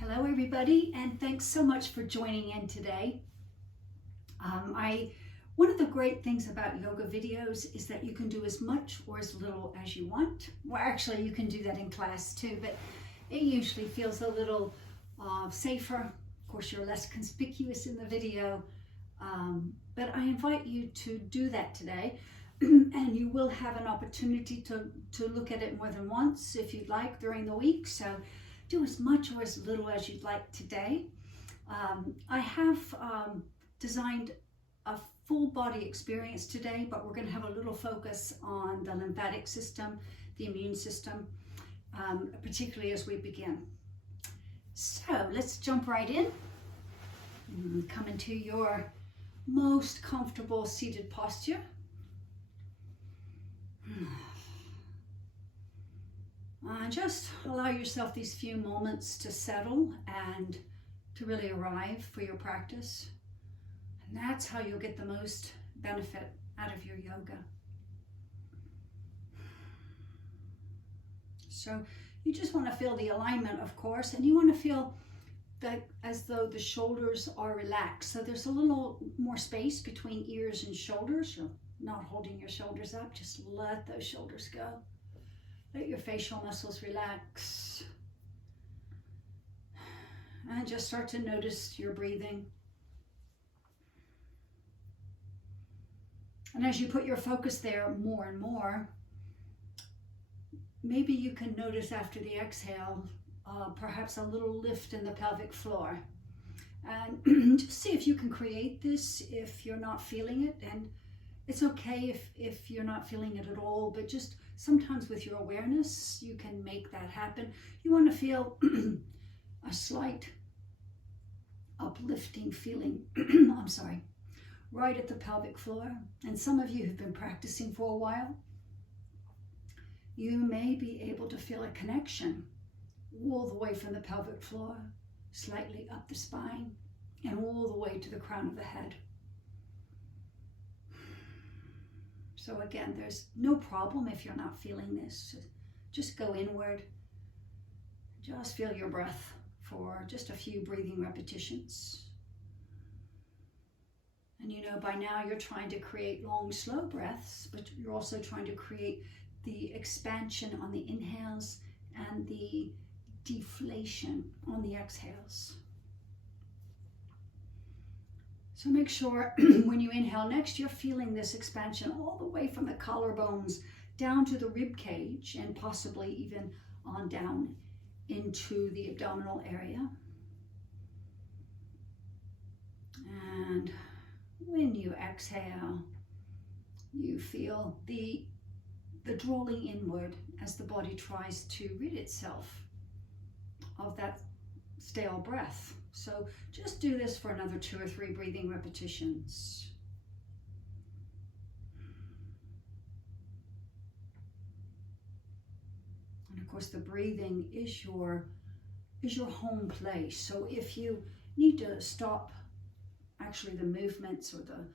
Hello everybody, and thanks so much for joining in today. One of the great things about yoga videos is that you can do as much or as little as you want. Well, actually you can do that in class too, but it usually feels a little safer. Of course, you're less conspicuous in the video, but I invite you to do that today. And you will have an opportunity to look at it more than once if you'd like during the week. So do as much or as little as you'd like today. I have designed a full body experience today, but we're going to have a little focus on the lymphatic system, the immune system, particularly as we begin. So let's jump right in. Come into your most comfortable seated posture. Just allow yourself these few moments to settle and to really arrive for your practice. And that's how you'll get the most benefit out of your yoga. So you just want to feel the alignment, of course, and you want to feel that as though the shoulders are relaxed. So there's a little more space between ears and shoulders. You're not holding your shoulders up, just let those shoulders go. Let your facial muscles relax. And just start to notice your breathing. And as you put your focus there more and more, maybe you can notice after the exhale, perhaps a little lift in the pelvic floor. And just see if you can create this if you're not feeling it. And it's okay if you're not feeling it at all, but just sometimes with your awareness, you can make that happen. You want to feel a slight uplifting feeling, right at the pelvic floor. And some of you have been practicing for a while. You may be able to feel a connection all the way from the pelvic floor, slightly up the spine, and all the way to the crown of the head. So again, there's no problem if you're not feeling this. Just go inward. Just feel your breath for just a few breathing repetitions. And you know, by now you're trying to create long, slow breaths, but you're also trying to create the expansion on the inhales and the deflation on the exhales. So make sure when you inhale next, you're feeling this expansion all the way from the collarbones down to the rib cage and possibly even on down into the abdominal area. And when you exhale, you feel the drawing inward as the body tries to rid itself of that stale breath. So just do this for another 2 or 3 breathing repetitions. And of course, the breathing is your home place. So if you need to stop actually the movements or the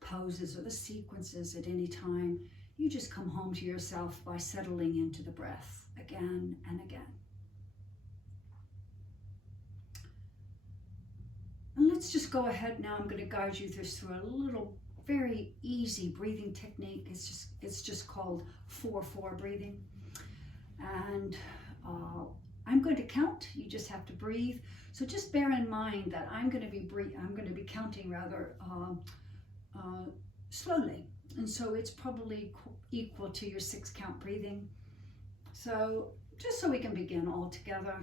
poses or the sequences at any time, you just come home to yourself by settling into the breath again and again. And let's just go ahead now. I'm going to guide you through a little very easy breathing technique. It's just called 4-4 breathing. And I'm going to count. You just have to breathe. So just bear in mind that I'm going to be counting rather slowly. And so it's probably equal to your 6-count breathing. So just so we can begin all together.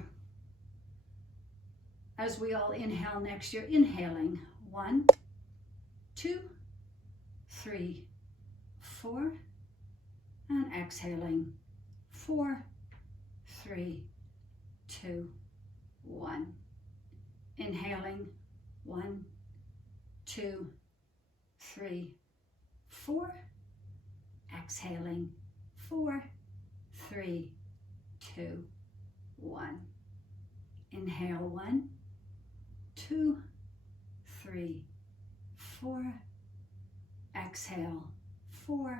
As we all inhale next, you're inhaling 1, 2, 3, 4, and exhaling 4, 3, 2, 1. Inhaling 1, 2, 3, 4. Exhaling 4, 3, 2, 1. Inhale 1, 2, 3, 4. Exhale 4,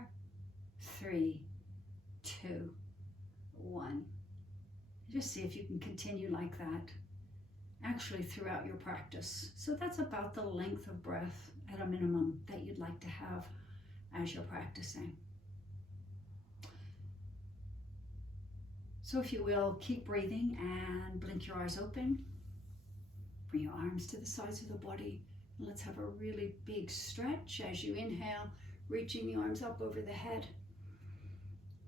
3, 2, 1. Just see if you can continue like that. actually throughout your practice. So that's about the length of breath at a minimum that you'd like to have as you're practicing. So if you will, keep breathing and blink your eyes open. Bring your arms to the sides of the body. Let's have a really big stretch as you inhale, reaching the arms up over the head.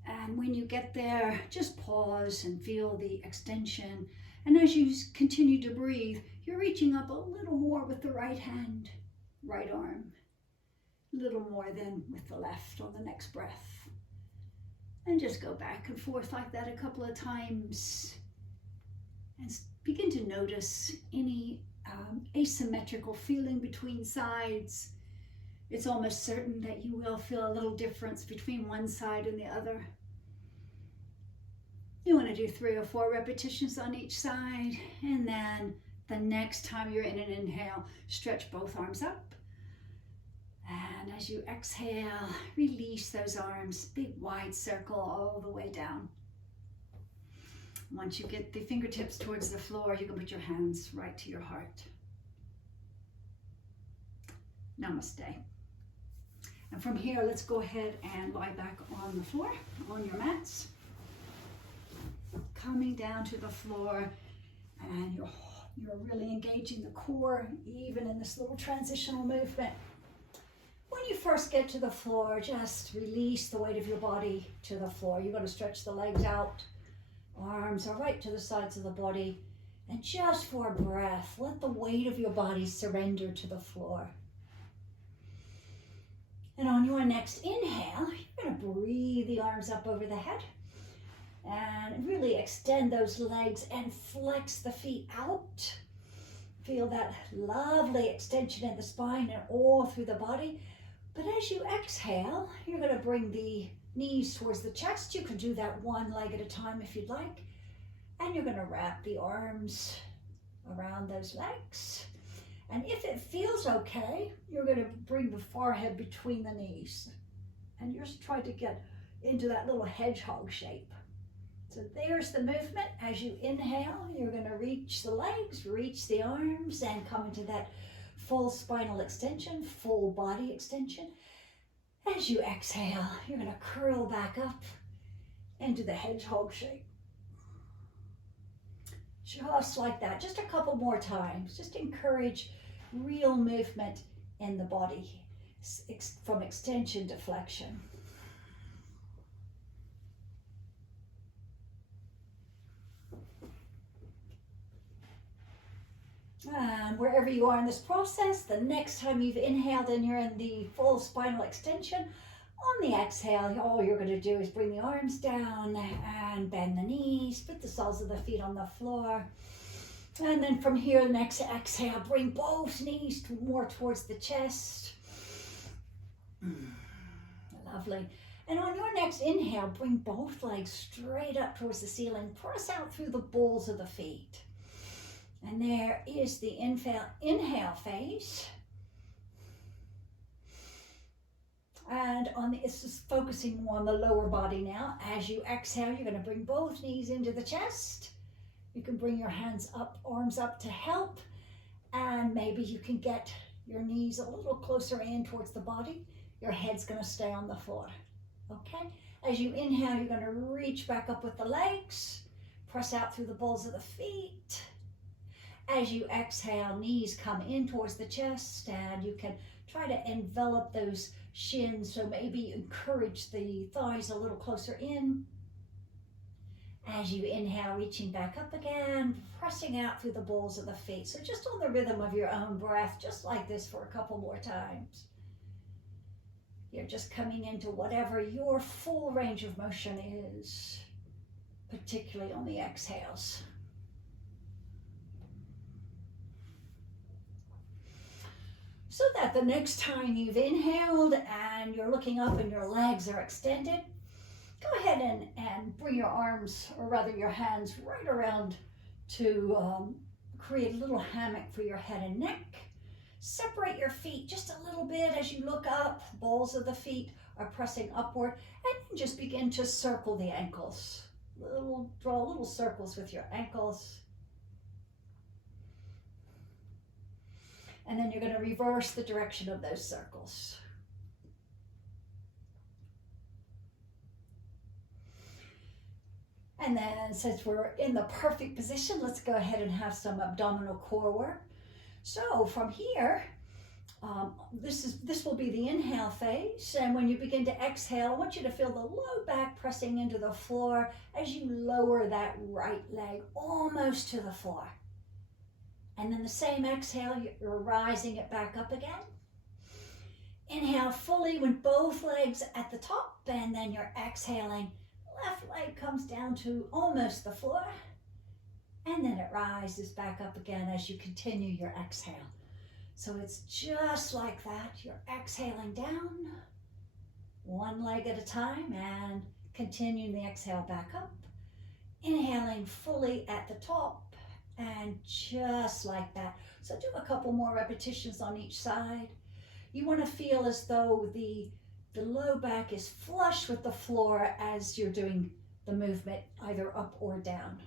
And when you get there, just pause and feel the extension. And as you continue to breathe, you're reaching up a little more with the right hand, right arm. A little more than with the left on the next breath. And just go back and forth like that a couple of times. And begin to notice any asymmetrical feeling between sides. It's almost certain that you will feel a little difference between one side and the other. You want to do 3 or 4 repetitions on each side, and then the next time you're in an inhale, stretch both arms up. And as you exhale, release those arms, big wide circle all the way down. Once you get the fingertips towards the floor, you can put your hands right to your heart. Namaste. And from here, let's go ahead and lie back on the floor, on your mats. Coming down to the floor, and you're really engaging the core, even in this little transitional movement. When you first get to the floor, just release the weight of your body to the floor. You're going to stretch the legs out. Arms are right to the sides of the body. And just for a breath, let the weight of your body surrender to the floor. And on your next inhale, you're going to breathe the arms up over the head. And really extend those legs and flex the feet out. Feel that lovely extension in the spine and all through the body. But as you exhale, you're going to bring the knees towards the chest. You can do that one leg at a time if you'd like. And you're going to wrap the arms around those legs. And if it feels okay, you're going to bring the forehead between the knees. And you're just trying to get into that little hedgehog shape. So there's the movement. As you inhale, you're going to reach the legs, reach the arms, and come into that full spinal extension, full body extension. As you exhale, you're going to curl back up into the hedgehog shape. Just like that, just a couple more times. Just encourage real movement in the body from extension to flexion. Wherever you are in this process, the next time you've inhaled and you're in the full spinal extension, on the exhale, all you're going to do is bring the arms down and bend the knees, put the soles of the feet on the floor. And then from here, next exhale, bring both knees more towards the chest. Lovely. And on your next inhale, bring both legs straight up towards the ceiling. Press out through the balls of the feet. And there is the inhale phase. And this is focusing more on the lower body now. As you exhale, you're going to bring both knees into the chest. You can bring your hands up, arms up to help. And maybe you can get your knees a little closer in towards the body. Your head's going to stay on the floor. Okay? As you inhale, you're going to reach back up with the legs. Press out through the balls of the feet. As you exhale, knees come in towards the chest, and you can try to envelop those shins, so maybe encourage the thighs a little closer in. As you inhale, reaching back up again, pressing out through the balls of the feet. So just on the rhythm of your own breath, just like this for a couple more times. You're just coming into whatever your full range of motion is, particularly on the exhales. So that the next time you've inhaled and you're looking up and your legs are extended, go ahead and bring your arms, or rather your hands, right around to create a little hammock for your head and neck. Separate your feet just a little bit as you look up. Balls of the feet are pressing upward, and then just begin to circle the ankles. Draw little circles with your ankles. And then you're going to reverse the direction of those circles. And then since we're in the perfect position, let's go ahead and have some abdominal core work. So from here, this will be the inhale phase. And when you begin to exhale, I want you to feel the low back pressing into the floor as you lower that right leg almost to the floor. And then the same exhale, you're rising it back up again. Inhale fully when both legs at the top, and then you're exhaling. Left leg comes down to almost the floor, and then it rises back up again as you continue your exhale. So it's just like that. You're exhaling down, one leg at a time, and continuing the exhale back up. Inhaling fully at the top, and just like that. So do a couple more repetitions on each side. You want to feel as though the low back is flush with the floor as you're doing the movement, either up or down.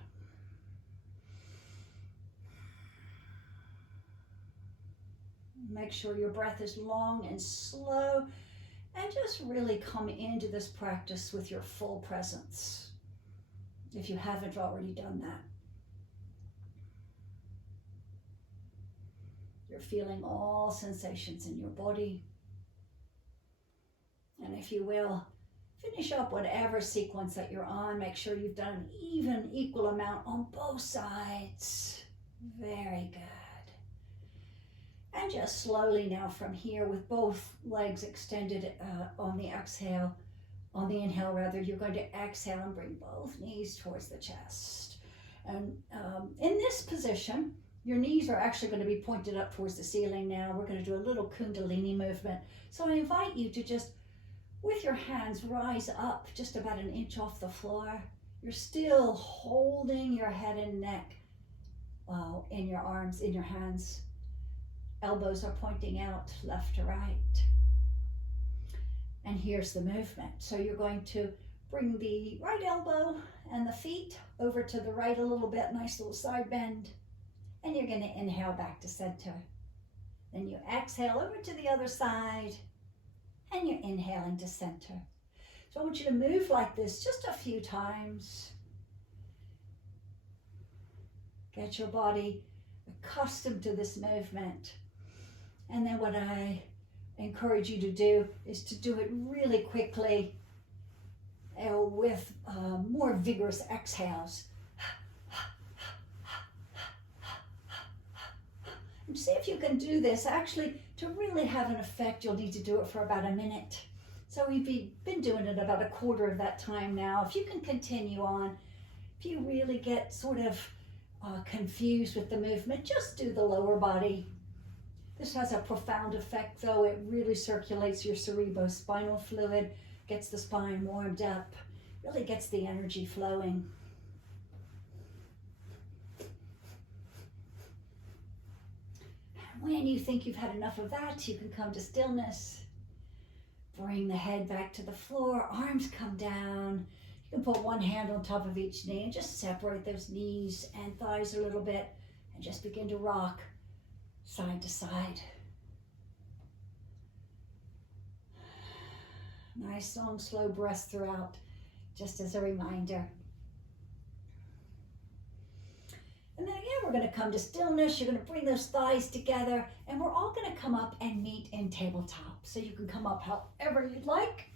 Make sure your breath is long and slow, and just really come into this practice with your full presence, if you haven't already done that. You're feeling all sensations in your body. And if you will, finish up whatever sequence that you're on. Make sure you've done an even, equal amount on both sides. Very good. And just slowly now from here, with both legs extended on the exhale, on the inhale rather, you're going to exhale and bring both knees towards the chest. And in this position, your knees are actually going to be pointed up towards the ceiling now. We're going to do a little Kundalini movement. So I invite you to just, with your hands, rise up just about an inch off the floor. You're still holding your head and neck in your arms, in your hands. Elbows are pointing out left to right. And here's the movement. So you're going to bring the right elbow and the feet over to the right a little bit, nice little side bend. And you're going to inhale back to center. Then you exhale over to the other side, and you're inhaling to center. So I want you to move like this just a few times. Get your body accustomed to this movement. And then what I encourage you to do is to do it really quickly with more vigorous exhales. And see if you can do this. Actually, to really have an effect, you'll need to do it for about a minute. So we've been doing it about a quarter of that time now. If you can continue on, if you really get sort of confused with the movement, just do the lower body. This has a profound effect, though. It really circulates your cerebrospinal fluid, gets the spine warmed up, really gets the energy flowing. When you think you've had enough of that, you can come to stillness. Bring the head back to the floor, arms come down. You can put one hand on top of each knee and just separate those knees and thighs a little bit and just begin to rock side to side. Nice long slow breaths throughout, just as a reminder. And then again, we're going to come to stillness. You're going to bring those thighs together, and we're all going to come up and meet in tabletop. So you can come up however you'd like.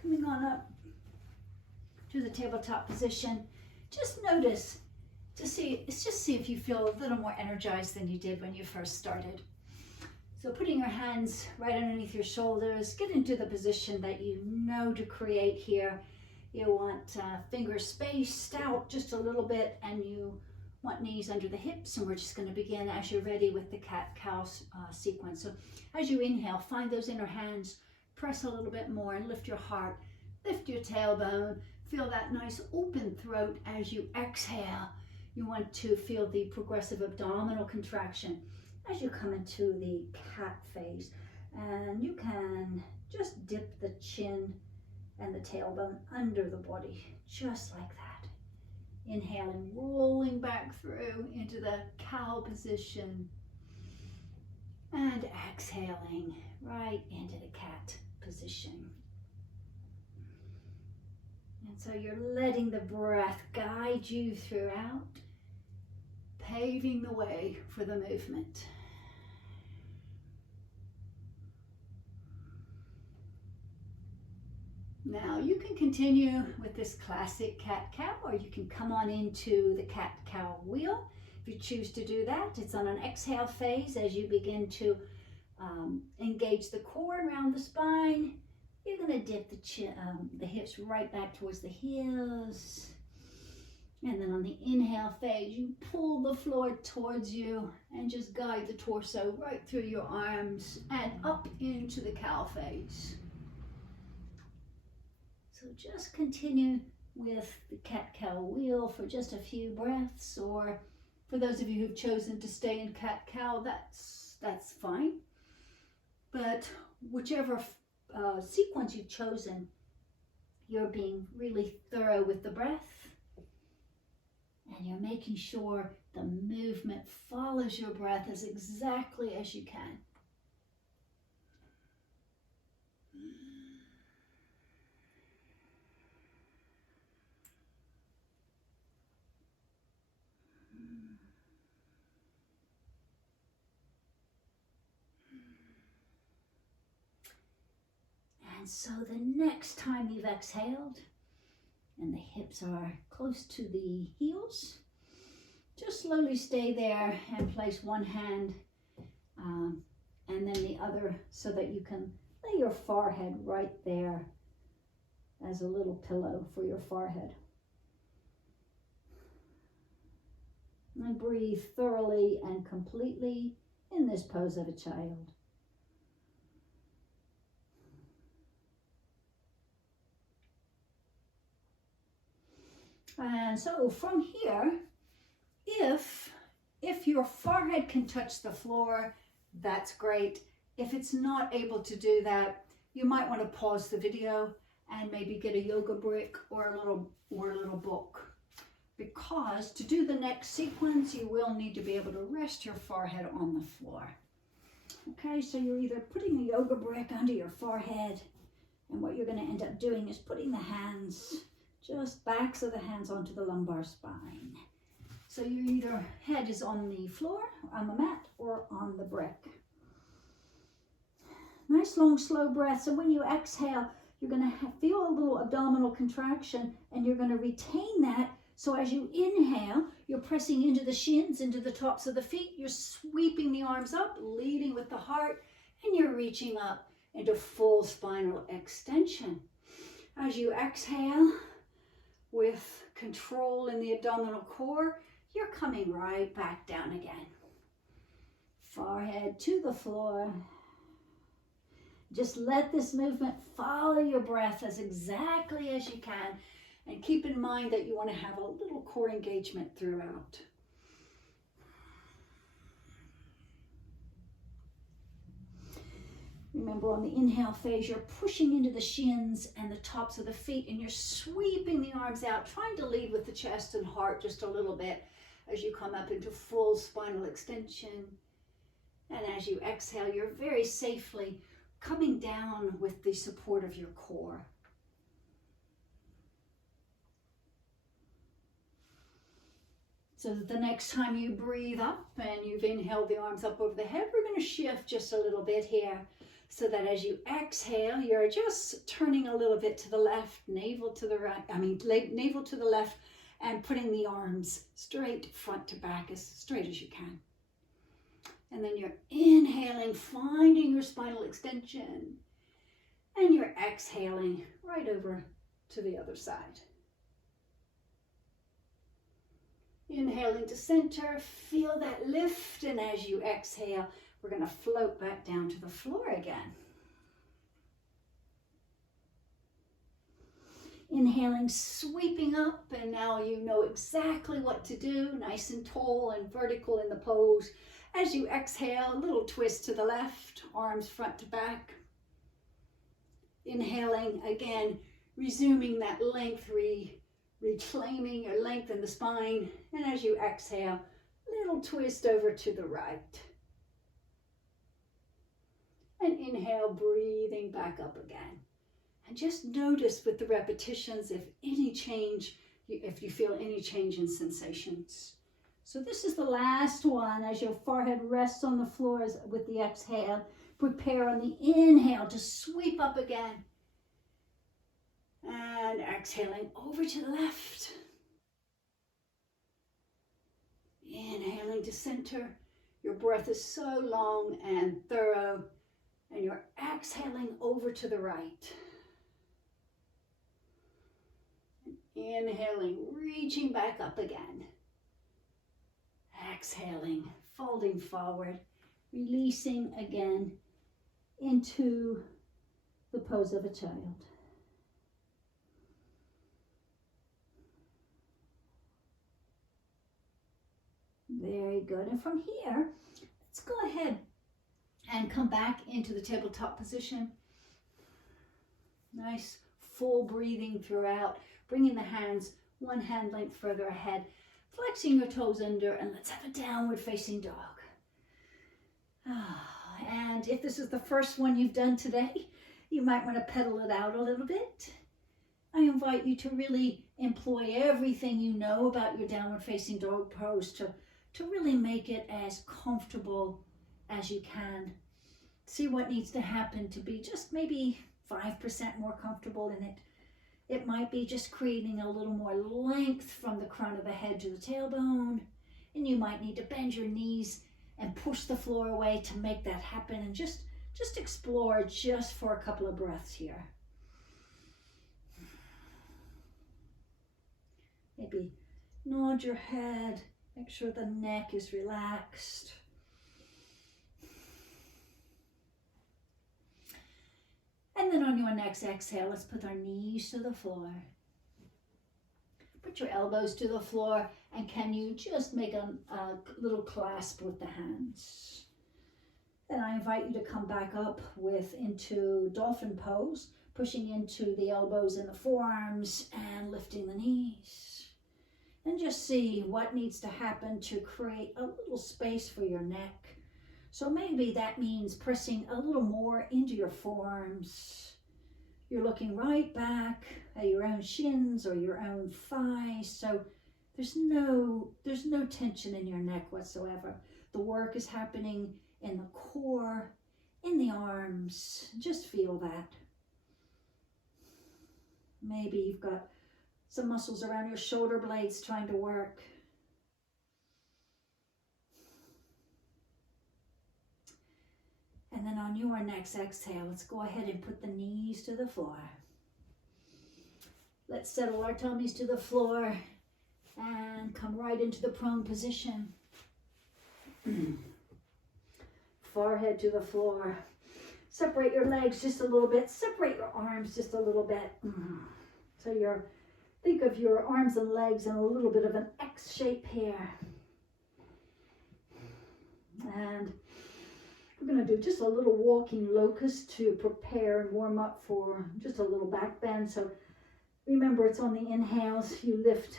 Coming on up to the tabletop position. Just notice, see if you feel a little more energized than you did when you first started. So putting your hands right underneath your shoulders, get into the position that you know to create here. You want fingers spaced out just a little bit, and you want knees under the hips, and we're just going to begin as you're ready with the cat-cow sequence. So as you inhale, find those inner hands, press a little bit more and lift your heart, lift your tailbone, feel that nice open throat as you exhale. You want to feel the progressive abdominal contraction as you come into the cat phase. And you can just dip the chin and the tailbone under the body, just like that. Inhaling, rolling back through into the cow position. And exhaling right into the cat position. And so you're letting the breath guide you throughout, paving the way for the movement. Now you can continue with this classic cat-cow, or you can come on into the cat-cow wheel. If you choose to do that, it's on an exhale phase as you begin to engage the core around the spine. You're going to dip the hips right back towards the heels. And then on the inhale phase, you pull the floor towards you and just guide the torso right through your arms and up into the cow phase. So just continue with the cat-cow wheel for just a few breaths, or for those of you who've chosen to stay in cat-cow, that's fine. But whichever sequence you've chosen, you're being really thorough with the breath, and you're making sure the movement follows your breath as exactly as you can. And so the next time you've exhaled and the hips are close to the heels, just slowly stay there and place one hand and then the other so that you can lay your forehead right there as a little pillow for your forehead. And breathe thoroughly and completely in this pose of a child. And so from here, if your forehead can touch the floor, that's great. If it's not able to do that, you might want to pause the video and maybe get a yoga brick or a little book. Because to do the next sequence, you will need to be able to rest your forehead on the floor. Okay, so you're either putting a yoga brick under your forehead, and what you're going to end up doing is putting the hands, just backs of the hands onto the lumbar spine. So your either head is on the floor, on the mat, or on the brick. Nice long slow breath. So when you exhale, you're going to feel a little abdominal contraction, and you're going to retain that. So as you inhale, you're pressing into the shins, into the tops of the feet. You're sweeping the arms up, leading with the heart, and you're reaching up into full spinal extension. As you exhale, with control in the abdominal core, you're coming right back down again. Forehead to the floor. Just let this movement follow your breath as exactly as you can. And keep in mind that you want to have a little core engagement throughout. Remember, on the inhale phase, you're pushing into the shins and the tops of the feet, and you're sweeping the arms out, trying to lead with the chest and heart just a little bit as you come up into full spinal extension. And as you exhale, you're very safely coming down with the support of your core. So that the next time you breathe up and you've inhaled the arms up over the head, we're going to shift just a little bit here. So that as you exhale, you're just turning a little bit to the left, navel to the right, navel to the left, and putting the arms straight front to back, as straight as you can. And then you're inhaling, finding your spinal extension, and you're exhaling right over to the other side. Inhaling to center, feel that lift, and as you exhale, we're going to float back down to the floor again. Inhaling, sweeping up, and now you know exactly what to do, nice and tall and vertical in the pose. As you exhale, a little twist to the left, arms front to back. Inhaling again, resuming that length, reclaiming your length in the spine. And as you exhale, little twist over to the right. And inhale, breathing back up again. And just notice with the repetitions if you feel any change in sensations. So this is the last one. As your forehead rests on the floor with the exhale, prepare on the inhale to sweep up again. And exhaling over to the left. Inhaling to center. Your breath is so long and thorough. And you're exhaling over to the right. Inhaling, reaching back up again. Exhaling, folding forward, releasing again into the pose of a child. Very good. And from here, let's go ahead and come back into the tabletop position. Nice full breathing throughout, bringing the hands one hand length further ahead, flexing your toes under, and let's have a downward facing dog. And if this is the first one you've done today, you might want to pedal it out a little bit. I invite you to really employ everything you know about your downward facing dog pose to really make it as comfortable as you can. See what needs to happen to be just maybe 5% more comfortable in it. It might be just creating a little more length from the crown of the head to the tailbone. And you might need to bend your knees and push the floor away to make that happen. And just explore just for a couple of breaths here. Maybe nod your head. Make sure the neck is relaxed. And then on your next exhale, let's put our knees to the floor. Put your elbows to the floor, and can you just make a little clasp with the hands? Then I invite you to come back up into dolphin pose, pushing into the elbows and the forearms and lifting the knees. And just see what needs to happen to create a little space for your neck. So maybe that means pressing a little more into your forearms. You're looking right back at your own shins or your own thighs. So there's no tension in your neck whatsoever. The work is happening in the core, in the arms. Just feel that. Maybe you've got some muscles around your shoulder blades trying to work. And then on your next exhale, let's go ahead and put the knees to the floor. Let's settle our tummies to the floor and come right into the prone position. Forehead to the floor. Separate your legs just a little bit. Separate your arms just a little bit. So think of your arms and legs in a little bit of an X shape here. And we're going to do just a little walking locust to prepare and warm up for just a little back bend. So remember, it's on the inhales. You lift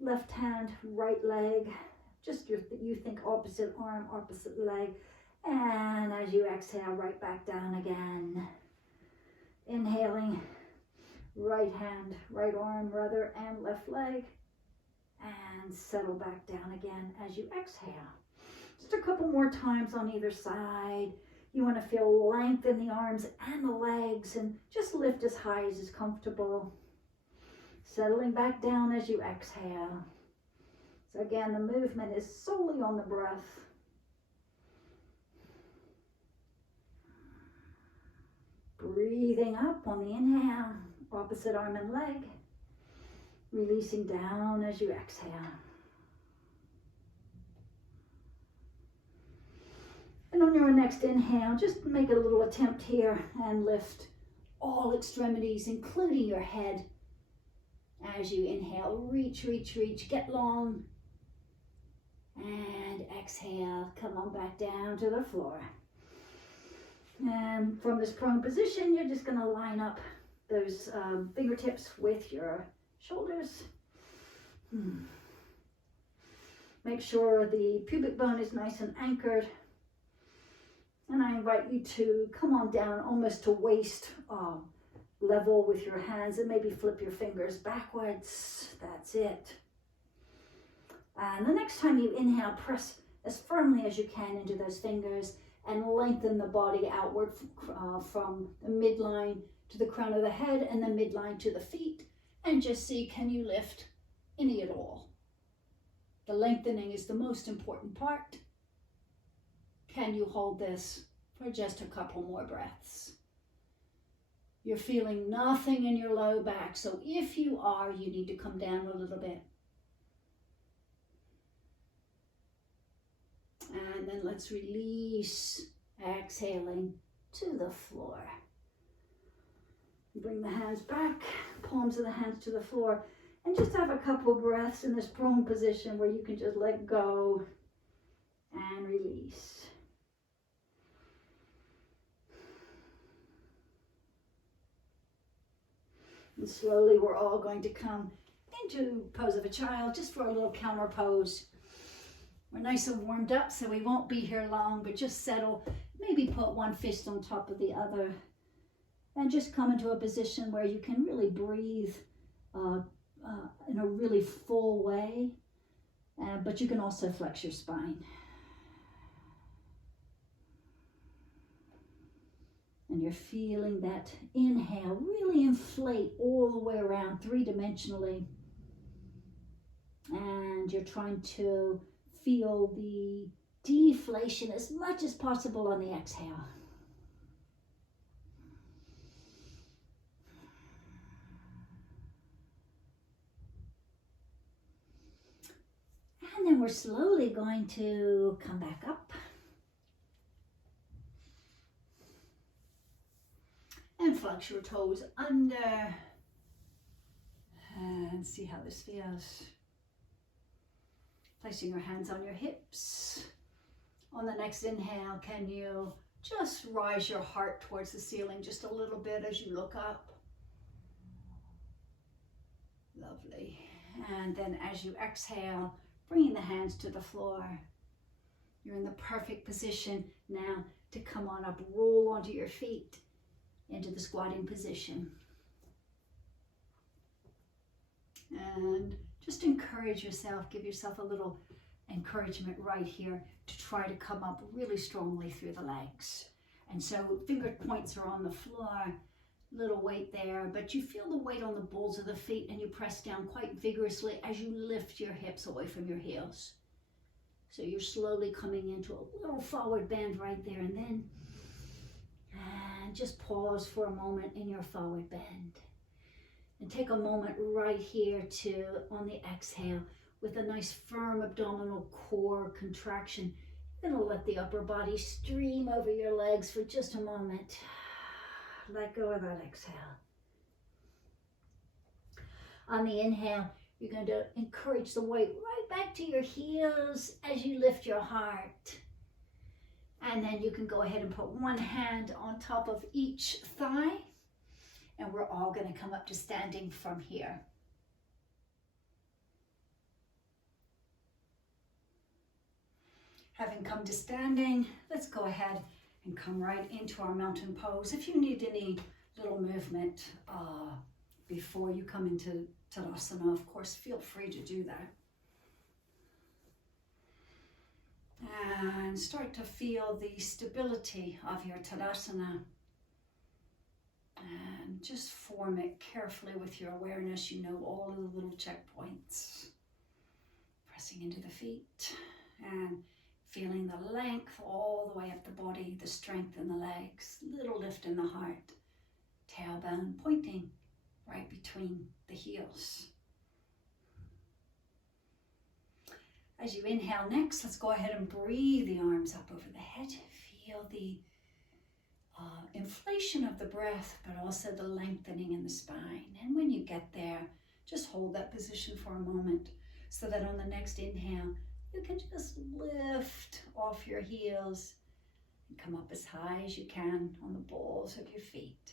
left hand, right leg. Just you think opposite arm, opposite leg. And as you exhale, right back down again. Inhaling, right hand, right arm rather, and left leg. And settle back down again as you exhale. Just a couple more times on either side. You want to feel length in the arms and the legs, and just lift as high as is comfortable. Settling back down as you exhale. So again, the movement is solely on the breath. Breathing up on the inhale, opposite arm and leg. Releasing down as you exhale. And on your next inhale, just make a little attempt here and lift all extremities, including your head. As you inhale, reach, reach, reach, get long. And exhale, come on back down to the floor. And from this prone position, you're just going to line up those fingertips with your shoulders. Make sure the pubic bone is nice and anchored. And I invite you to come on down almost to waist level with your hands, and maybe flip your fingers backwards. That's it. And the next time you inhale, press as firmly as you can into those fingers and lengthen the body outward from the midline to the crown of the head and the midline to the feet, and just see, can you lift any at all? The lengthening is the most important part. Can you hold this for just a couple more breaths? You're feeling nothing in your low back, so if you are, you need to come down a little bit. And then let's release, exhaling to the floor. Bring the hands back, palms of the hands to the floor, and just have a couple breaths in this prone position where you can just let go and release. And slowly we're all going to come into pose of a child, just for a little counter pose. We're nice and warmed up, so we won't be here long, but just settle. Maybe put one fist on top of the other. And just come into a position where you can really breathe in a really full way. But you can also flex your spine. And you're feeling that inhale really inflate all the way around three-dimensionally. And you're trying to feel the deflation as much as possible on the exhale. And then we're slowly going to come back up. And flex your toes under. And see how this feels. Placing your hands on your hips. On the next inhale, can you just rise your heart towards the ceiling just a little bit as you look up? Lovely. And then as you exhale, bringing the hands to the floor. You're in the perfect position now to come on up, roll onto your feet into the squatting position. And just encourage yourself, give yourself a little encouragement right here to try to come up really strongly through the legs. And so finger points are on the floor, little weight there, but you feel the weight on the balls of the feet and you press down quite vigorously as you lift your hips away from your heels. So you're slowly coming into a little forward bend right there, and then just pause for a moment in your forward bend. And take a moment right here to, on the exhale, with a nice firm abdominal core contraction. You're going to let the upper body stream over your legs for just a moment. Let go of that exhale. On the inhale, you're going to encourage the weight right back to your heels as you lift your heart. And then you can go ahead and put one hand on top of each thigh. And we're all going to come up to standing from here. Having come to standing, let's go ahead and come right into our mountain pose. If you need any little movement before you come into Tadasana, of course, feel free to do that. And start to feel the stability of your Tadasana. And just form it carefully with your awareness. You know all of the little checkpoints. Pressing into the feet and feeling the length all the way up the body, the strength in the legs, little lift in the heart, tailbone pointing right between the heels. As you inhale next, let's go ahead and breathe the arms up over the head. Feel the inflation of the breath, but also the lengthening in the spine. And when you get there, just hold that position for a moment so that on the next inhale, you can just lift off your heels and come up as high as you can on the balls of your feet.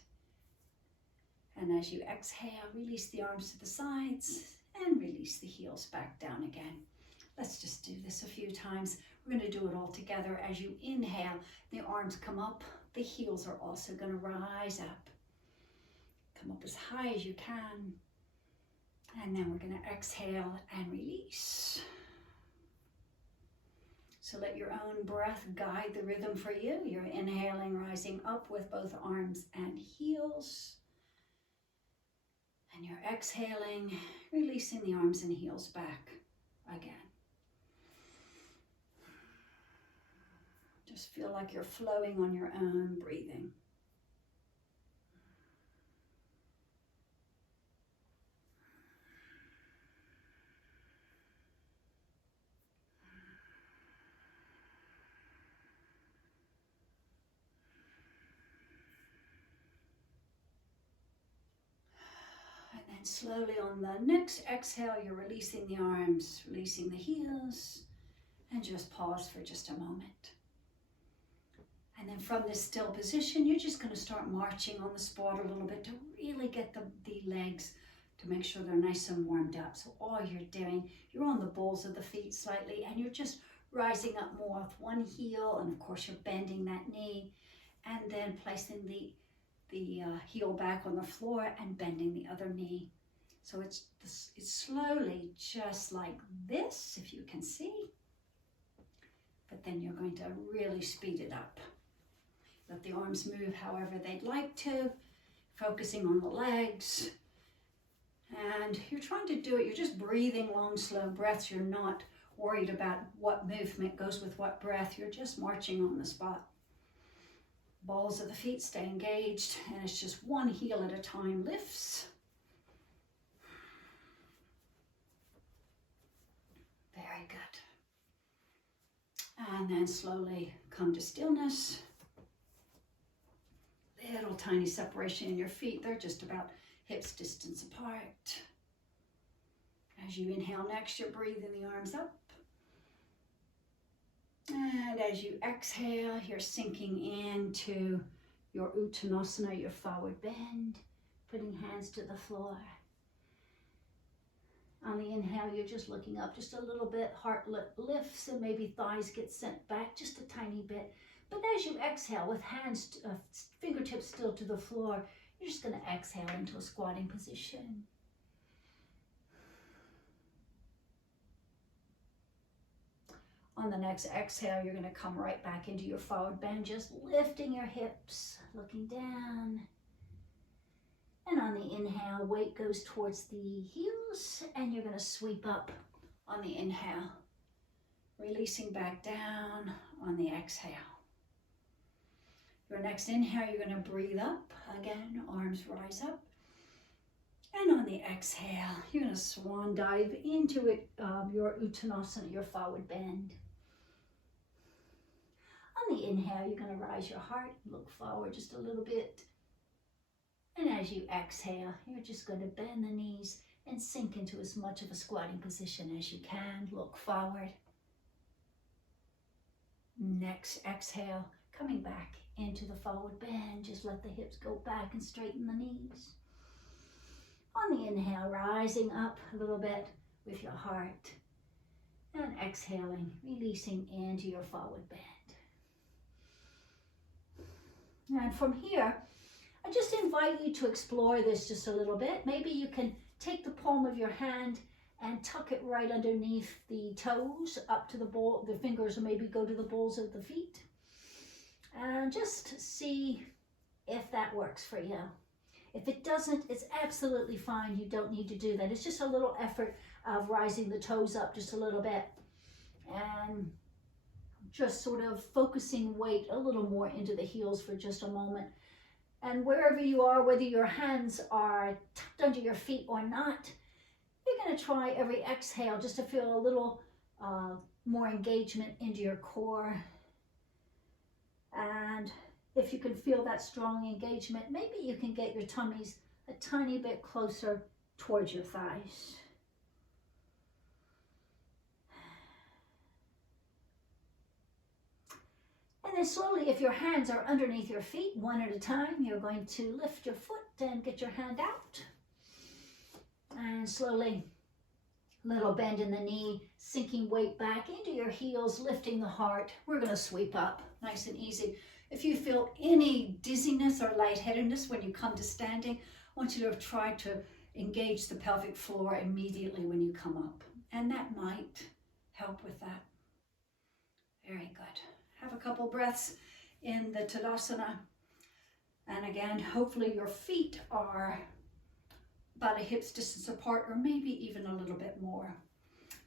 And as you exhale, release the arms to the sides and release the heels back down again. Let's just do this a few times. We're going to do it all together. As you inhale, the arms come up. The heels are also going to rise up. Come up as high as you can. And then we're going to exhale and release. So let your own breath guide the rhythm for you. You're inhaling, rising up with both arms and heels. And you're exhaling, releasing the arms and heels back again. Just feel like you're flowing on your own breathing. And then slowly on the next exhale, you're releasing the arms, releasing the heels, and just pause for just a moment. And then from this still position, you're just going to start marching on the spot a little bit to really get the legs to make sure they're nice and warmed up. So all you're doing, you're on the balls of the feet slightly, and you're just rising up more with one heel, and of course you're bending that knee, and then placing the heel back on the floor and bending the other knee. So it's slowly just like this, if you can see. But then you're going to really speed it up. Let the arms move however they'd like to, focusing on the legs. And you're trying to do it, you're just breathing long, slow breaths. You're not worried about what movement goes with what breath. You're just marching on the spot. Balls of the feet stay engaged, and it's just one heel at a time lifts. Very good. And then slowly come to stillness. Little tiny separation in your feet. They're just about hips distance apart. As you inhale next, you're breathing the arms up. And as you exhale, you're sinking into your Uttanasana, your forward bend, putting hands to the floor. On the inhale, you're just looking up just a little bit, heart lifts, and maybe thighs get sent back just a tiny bit. But as you exhale, with hands, fingertips still to the floor, you're just going to exhale into a squatting position. On the next exhale, you're going to come right back into your forward bend, just lifting your hips, looking down. And on the inhale, weight goes towards the heels, and you're going to sweep up on the inhale, releasing back down on the exhale. Your next inhale, you're going to breathe up again, arms rise up. And on the exhale, you're going to swan dive into it, your Uttanasana, your forward bend. On the inhale, you're going to rise your heart, look forward just a little bit. And as you exhale, you're just going to bend the knees and sink into as much of a squatting position as you can. Look forward. Next exhale, coming back into the forward bend. Just let the hips go back and straighten the knees. On the inhale, rising up a little bit with your heart. And exhaling, releasing into your forward bend. And from here, I just invite you to explore this just a little bit. Maybe you can take the palm of your hand and tuck it right underneath the toes, up to the ball, the fingers, or maybe go to the balls of the feet. And just see if that works for you. If it doesn't, it's absolutely fine. You don't need to do that. It's just a little effort of rising the toes up just a little bit and just sort of focusing weight a little more into the heels for just a moment. And wherever you are, whether your hands are tucked under your feet or not, you're going to try every exhale just to feel a little more engagement into your core. And if you can feel that strong engagement, maybe you can get your tummies a tiny bit closer towards your thighs. And And then slowly, if your hands are underneath your feet, one at a time, you're going to lift your foot and get your hand out. And slowly, little bend in the knee, sinking weight back into your heels, lifting the heart. We're going to sweep up, nice and easy. If you feel any dizziness or lightheadedness when you come to standing, I want you to try to engage the pelvic floor immediately when you come up. And that might help with that. Very good. Have a couple breaths in the Tadasana. And again, hopefully your feet are about a hip's distance apart, or maybe even a little bit more.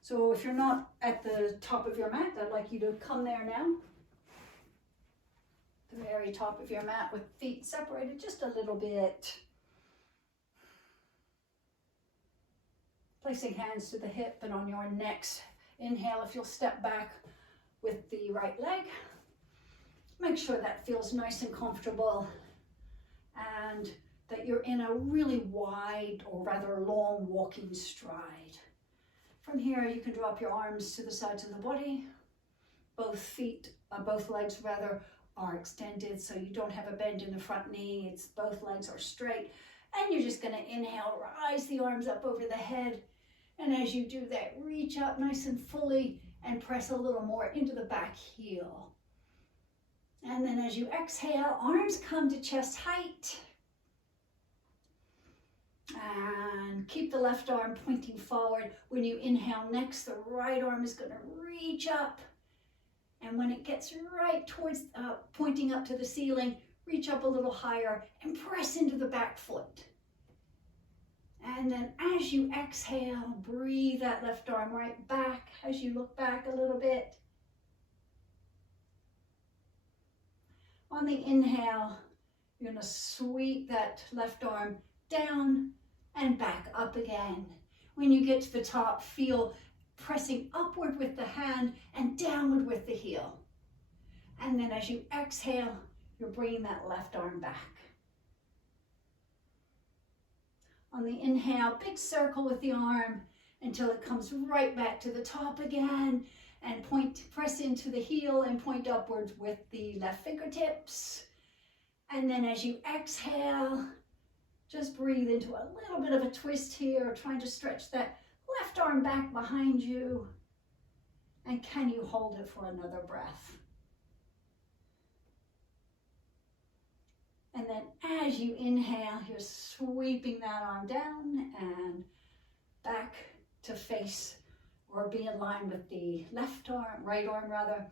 So if you're not at the top of your mat, I'd like you to come there now. The very top of your mat with feet separated just a little bit. Placing hands to the hip, and on your next inhale, if you'll step back with the right leg, make sure that feels nice and comfortable, and that you're in a really wide or rather long walking stride. From here, you can drop your arms to the sides of the body. Both legs are extended, so you don't have a bend in the front knee. It's both legs are straight. And you're just gonna inhale, rise the arms up over the head. And as you do that, reach up nice and fully and press a little more into the back heel. And then as you exhale, arms come to chest height. And keep the left arm pointing forward. When you inhale next, the right arm is going to reach up. And when it gets right towards pointing up to the ceiling, reach up a little higher and press into the back foot. And then as you exhale, breathe that left arm right back as you look back a little bit. On the inhale, you're going to sweep that left arm down and back up again. When you get to the top, feel pressing upward with the hand and downward with the heel. And then as you exhale, you're bringing that left arm back. On the inhale, big circle with the arm until it comes right back to the top again, and press into the heel and point upwards with the left fingertips. And then as you exhale, just breathe into a little bit of a twist here, trying to stretch that left arm back behind you. And can you hold it for another breath? And then as you inhale, you're sweeping that arm down and back to face or be in line with the right arm rather.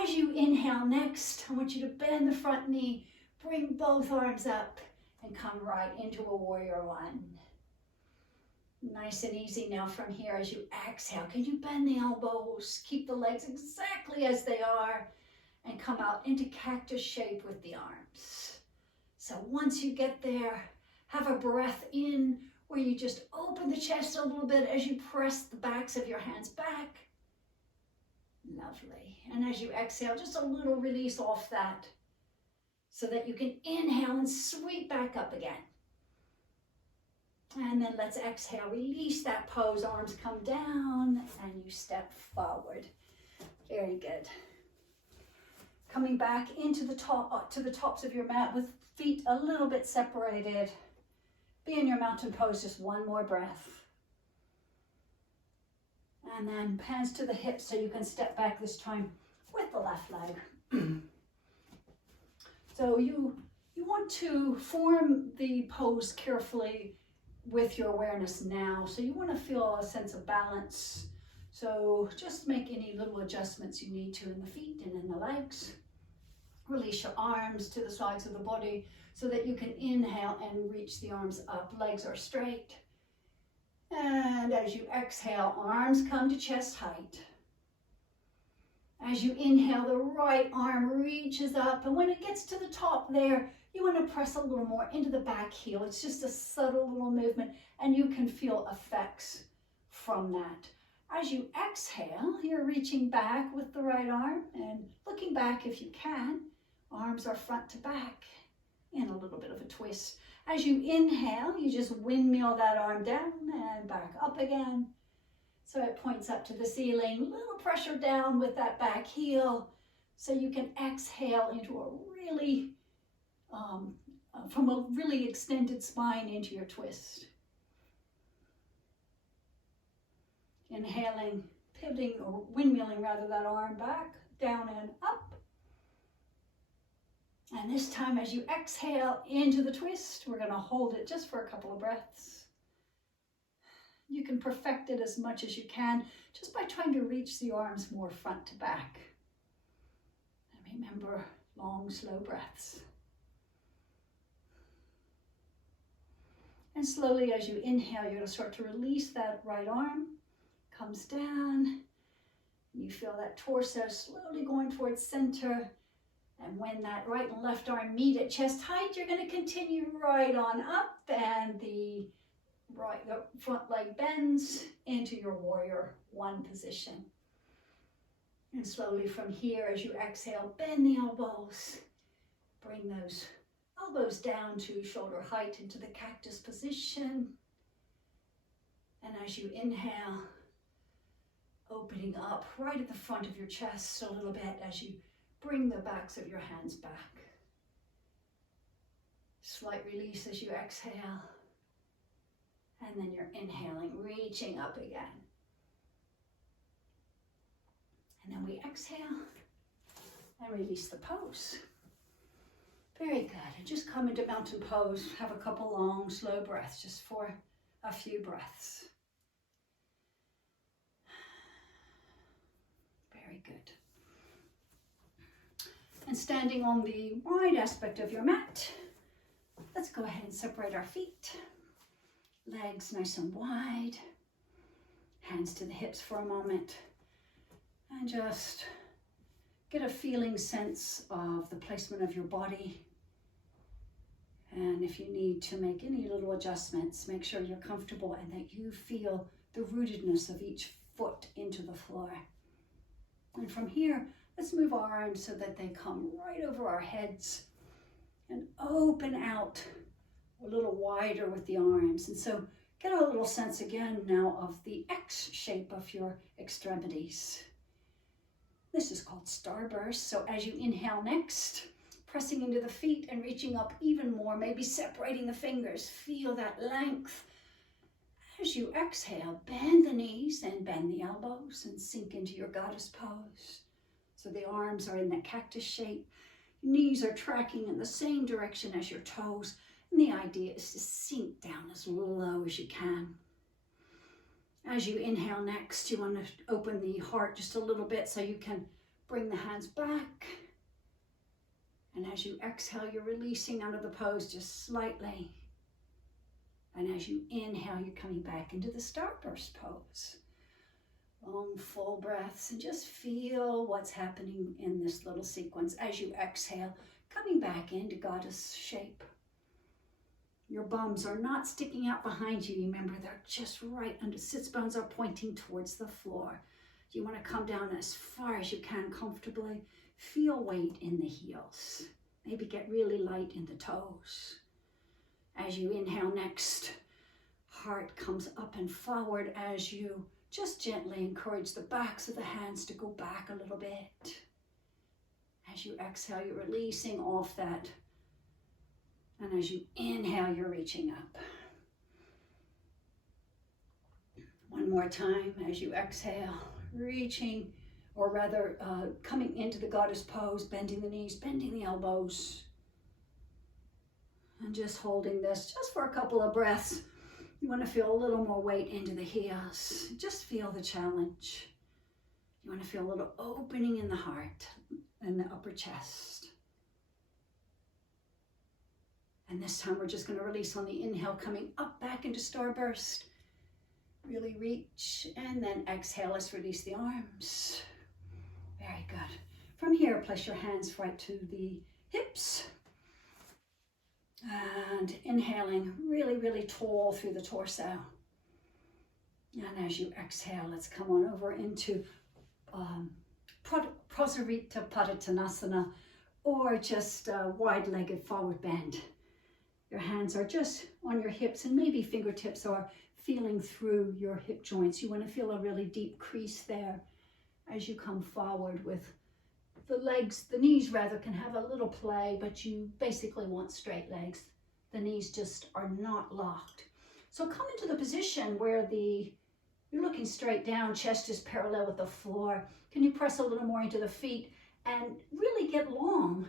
As you inhale next, I want you to bend the front knee, bring both arms up, and come right into a warrior one. Nice and easy now from here. As you exhale, can you bend the elbows, keep the legs exactly as they are, and come out into cactus shape with the arms. So once you get there, have a breath in where you just open the chest a little bit as you press the backs of your hands back. Lovely. And as you exhale, just a little release off that so that you can inhale and sweep back up again. And then let's exhale, release that pose, arms come down, and you step forward. Very good. Coming back into the top, to the tops of your mat with feet a little bit separated. Be in your mountain pose, just one more breath. And then hands to the hips so you can step back this time with the left leg. So you want to form the pose carefully with your awareness now. So you want to feel a sense of balance. So just make any little adjustments you need to in the feet and in the legs. Release your arms to the sides of the body so that you can inhale and reach the arms up. Legs are straight. And as you exhale, arms come to chest height. As you inhale, the right arm reaches up, and when it gets to the top there, you want to press a little more into the back heel. It's just a subtle little movement, and you can feel effects from that. As you exhale, you're reaching back with the right arm and looking back if you can. Arms are front to back in a little bit of a twist. As you inhale, you just windmill that arm down and back up again. So it points up to the ceiling, little pressure down with that back heel So you can exhale into a really, from a really extended spine into your twist. Inhaling, pivoting or windmilling rather that arm back, down and up. And this time as you exhale into the twist, we're going to hold it just for a couple of breaths. You can perfect it as much as you can just by trying to reach the arms more front to back. And remember, long, slow breaths. And slowly as you inhale, you're going to start to release that right arm. Comes down. You feel that torso slowly going towards center. And when that right and left arm meet at chest height, you're going to continue right on up, and the front leg bends into your warrior one position. And slowly from here, as you exhale, bend the elbows. Bring those elbows down to shoulder height into the cactus position. And as you inhale, opening up right at the front of your chest a little bit as you bring the backs of your hands back. Slight release as you exhale. And then you're inhaling, reaching up again. And then we exhale and release the pose. Very good. And just come into mountain pose. Have a couple long, slow breaths, just for a few breaths. Very good. And standing on the wide aspect of your mat, let's go ahead and separate our feet. Legs nice and wide. Hands to the hips for a moment. And just get a feeling sense of the placement of your body. And if you need to make any little adjustments, make sure you're comfortable and that you feel the rootedness of each foot into the floor. And from here, let's move our arms so that they come right over our heads and open out a little wider with the arms. And so get a little sense again now of the X shape of your extremities. This is called starburst. So as you inhale next, pressing into the feet and reaching up even more, maybe separating the fingers, feel that length. As you exhale, bend the knees and bend the elbows and sink into your goddess pose. So the arms are in that cactus shape. Knees are tracking in the same direction as your toes. And the idea is to sink down as low as you can. As you inhale next, you want to open the heart just a little bit so you can bring the hands back. And as you exhale, you're releasing out of the pose just slightly. And as you inhale, you're coming back into the starburst pose. Long, full breaths, and just feel what's happening in this little sequence as you exhale, coming back into goddess shape. Your bums are not sticking out behind you. Remember, they're just right under, sits bones are pointing towards the floor. You want to come down as far as you can comfortably. Feel weight in the heels. Maybe get really light in the toes. As you inhale next, heart comes up and forward as you just gently encourage the backs of the hands to go back a little bit. As you exhale, you're releasing off that. And as you inhale, you're reaching up. One more time as you exhale, reaching, or rather coming into the goddess pose, bending the knees, bending the elbows. And just holding this just for a couple of breaths. You want to feel a little more weight into the heels. Just feel the challenge. You want to feel a little opening in the heart and the upper chest. And this time we're just going to release on the inhale, coming up back into starburst. Really reach, and then exhale, let's release the arms. Very good. From here, place your hands right to the hips. And inhaling, really, really tall through the torso. And as you exhale, let's come on over into Prasarita Padottanasana, or just wide-legged forward bend. Your hands are just on your hips, and maybe fingertips are feeling through your hip joints. You want to feel a really deep crease there as you come forward with the legs, the knees rather, can have a little play, but you basically want straight legs. The knees just are not locked. So come into the position where you're looking straight down, chest is parallel with the floor. Can you press a little more into the feet and really get long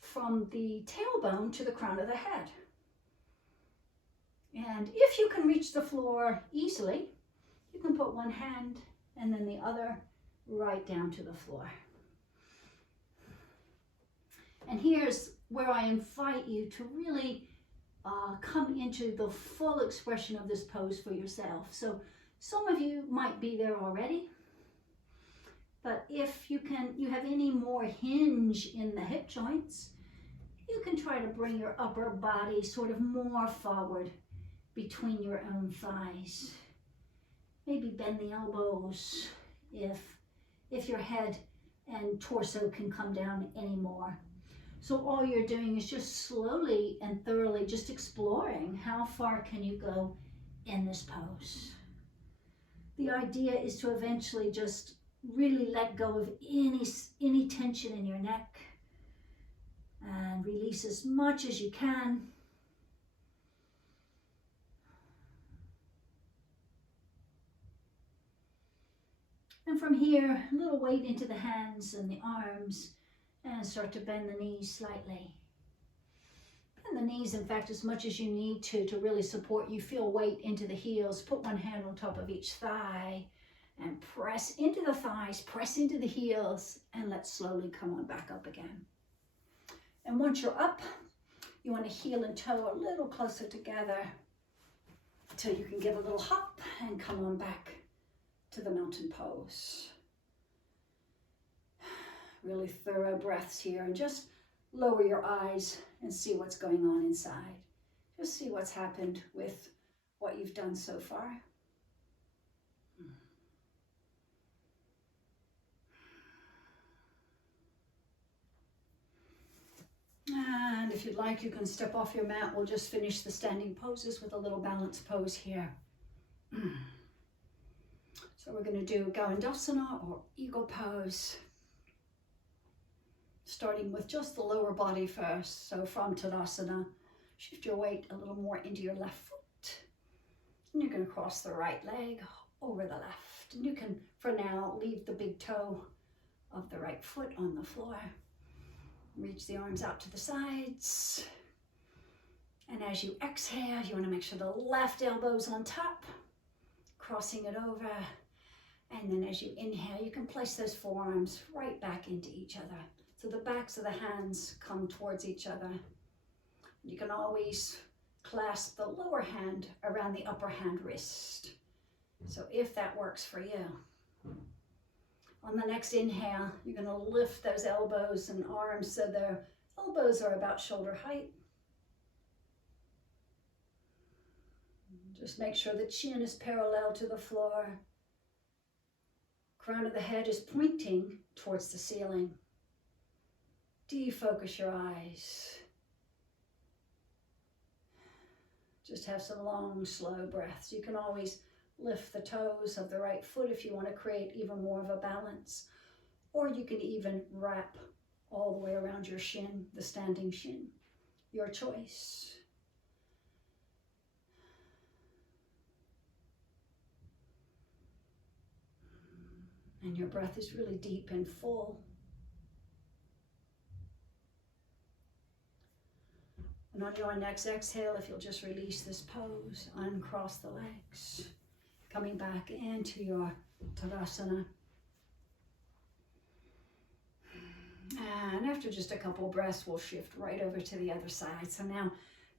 from the tailbone to the crown of the head? And if you can reach the floor easily, you can put one hand and then the other right down to the floor. And here's where I invite you to really come into the full expression of this pose for yourself. So some of you might be there already, but if you have any more hinge in the hip joints, you can try to bring your upper body sort of more forward between your own thighs. Maybe bend the elbows if your head and torso can come down anymore. So all you're doing is just slowly and thoroughly just exploring how far can you go in this pose. The idea is to eventually just really let go of any tension in your neck and release as much as you can. And from here, a little weight into the hands and the arms, and start to bend the knees slightly. Bend the knees, in fact, as much as you need to really support. You feel weight into the heels. Put one hand on top of each thigh and press into the thighs, press into the heels, and let's slowly come on back up again. And once you're up, you want to heel and toe a little closer together until you can give a little hop and come on back to the mountain pose. Really thorough breaths here, and just lower your eyes and see what's going on inside. Just see what's happened with what you've done so far. And if you'd like, you can step off your mat. We'll just finish the standing poses with a little balance pose here. So we're going to do Goindasana or eagle pose, starting with just the lower body first. So from Tadasana, shift your weight a little more into your left foot. And you're going to cross the right leg over the left. And you can, for now, leave the big toe of the right foot on the floor. Reach the arms out to the sides. And as you exhale, you want to make sure the left elbow's on top, crossing it over. And then as you inhale, you can place those forearms right back into each other. So the backs of the hands come towards each other. You can always clasp the lower hand around the upper hand wrist. So if that works for you. On the next inhale, you're going to lift those elbows and arms so their elbows are about shoulder height. Just make sure the chin is parallel to the floor. Crown of the head is pointing towards the ceiling. Defocus your eyes. Just have some long, slow breaths. You can always lift the toes of the right foot if you want to create even more of a balance. Or you can even wrap all the way around your shin, the standing shin. Your choice. And your breath is really deep and full. And on your next exhale, if you'll just release this pose, uncross the legs, coming back into your Tadasana. And after just a couple breaths, we'll shift right over to the other side. So now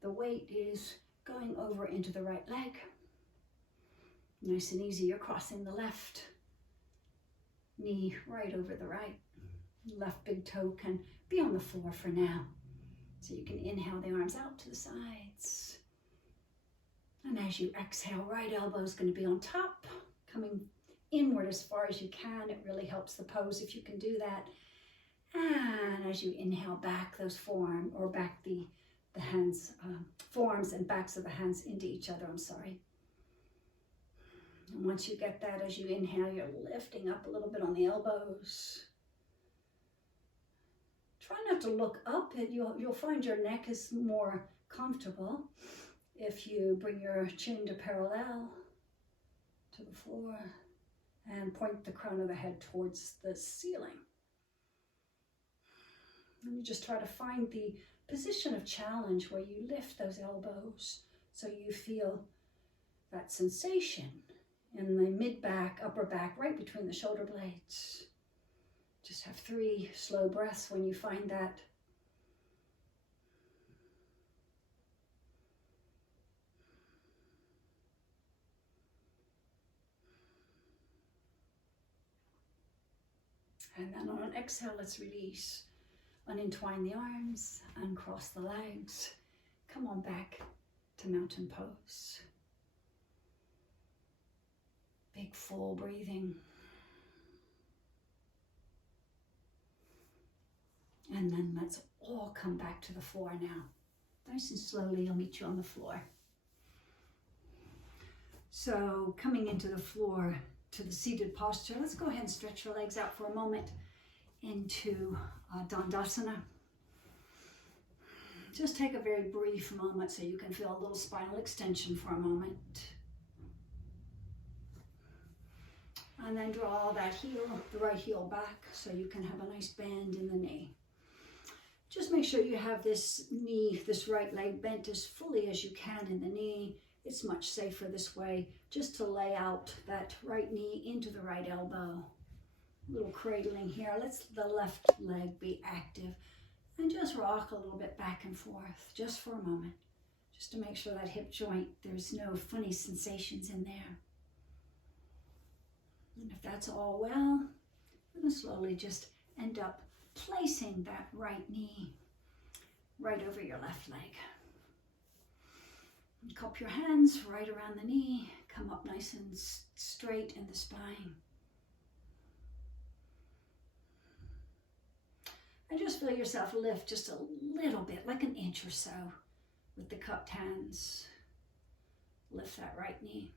the weight is going over into the right leg. Nice and easy, you're crossing the left knee right over the right. Left big toe can be on the floor for now. So you can inhale the arms out to the sides. And as you exhale, right elbow is going to be on top, coming inward as far as you can. It really helps the pose if you can do that. And as you inhale back those forearm, or back the hands, forearms and backs of the hands into each other, And once you get that, as you inhale, you're lifting up a little bit on the elbows. Try not to look up. You'll find your neck is more comfortable if you bring your chin to parallel to the floor and point the crown of the head towards the ceiling. And you just try to find the position of challenge where you lift those elbows so you feel that sensation in the mid-back, upper back, right between the shoulder blades. Just have 3 slow breaths when you find that. And then on an exhale, let's release. Unentwine the arms, uncross the legs. Come on back to mountain pose. Big full breathing. And then let's all come back to the floor now. Nice and slowly, I'll meet you on the floor. So coming into the floor to the seated posture, let's go ahead and stretch your legs out for a moment into Dandasana. Just take a very brief moment so you can feel a little spinal extension for a moment. And then draw that heel, the right heel back so you can have a nice bend in the knee. Just make sure you have this knee, this right leg bent as fully as you can in the knee. It's much safer this way, just to lay out that right knee into the right elbow. A little cradling here. Let's the left leg be active. And just rock a little bit back and forth, just for a moment. Just to make sure that hip joint, there's no funny sensations in there. And if that's all well, we're going to slowly just end up placing that right knee right over your left leg. And cup your hands right around the knee. Come up nice and straight in the spine. And just feel yourself lift just a little bit, like an inch or so, with the cupped hands. Lift that right knee.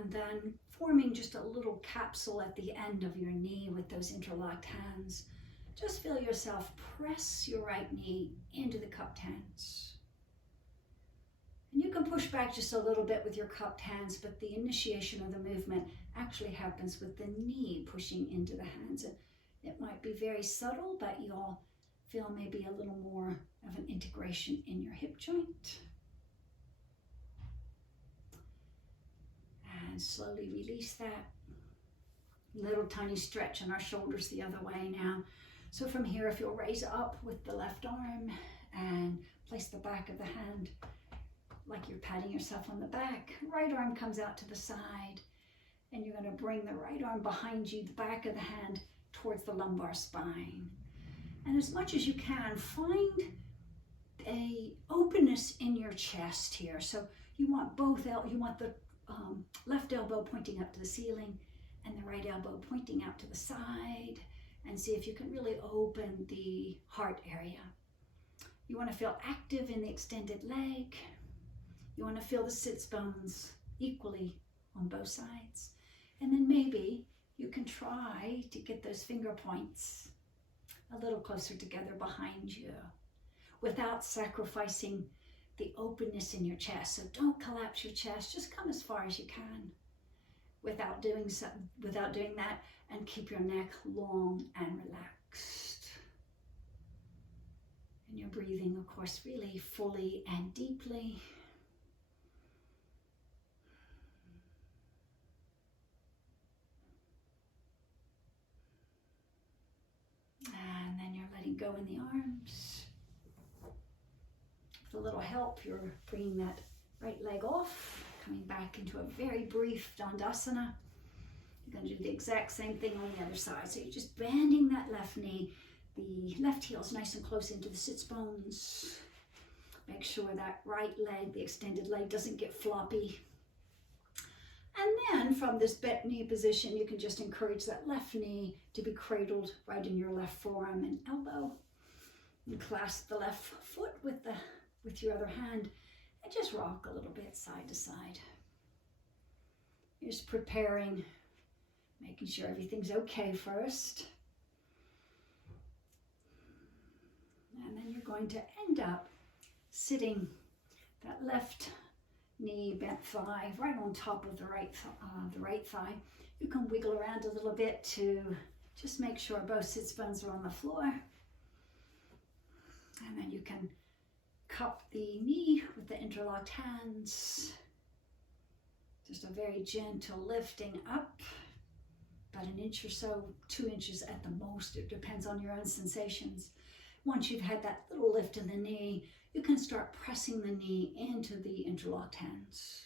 And then forming just a little capsule at the end of your knee with those interlocked hands. Just feel yourself press your right knee into the cupped hands. And you can push back just a little bit with your cupped hands, but the initiation of the movement actually happens with the knee pushing into the hands. It might be very subtle, but you'll feel maybe a little more of an integration in your hip joint. And slowly release that. Little tiny stretch in our shoulders the other way now. So from here, if you'll raise up with the left arm and place the back of the hand like you're patting yourself on the back. Right arm comes out to the side, and you're going to bring the right arm behind you, the back of the hand towards the lumbar spine. And as much as you can, find a openness in your chest here. So you want you want the left elbow pointing up to the ceiling and the right elbow pointing out to the side, and see if you can really open the heart area. You want to feel active in the extended leg. You want to feel the sits bones equally on both sides. And then maybe you can try to get those finger points a little closer together behind you without sacrificing the openness in your chest. So don't collapse your chest, just come as far as you can without doing that, and keep your neck long and relaxed. And you're breathing, of course, really fully and deeply. And then you're letting go in the arms. With a little help, you're bringing that right leg off, coming back into a very brief Dandasana. You're going to do the exact same thing on the other side. So you're just bending that left knee. The left heel is nice and close into the sits bones. Make sure that right leg, the extended leg, doesn't get floppy. And then from this bent knee position, you can just encourage that left knee to be cradled right in your left forearm and elbow. And clasp the left foot with your other hand and just rock a little bit side to side. You're just preparing, making sure everything's okay first. And then you're going to end up sitting that left knee, bent thigh, right on top of the right thigh. You can wiggle around a little bit to just make sure both sits bones are on the floor. And then you can cup the knee with the interlocked hands. Just a very gentle lifting up, about an inch or so, 2 inches at the most. It depends on your own sensations. Once you've had that little lift in the knee, you can start pressing the knee into the interlocked hands.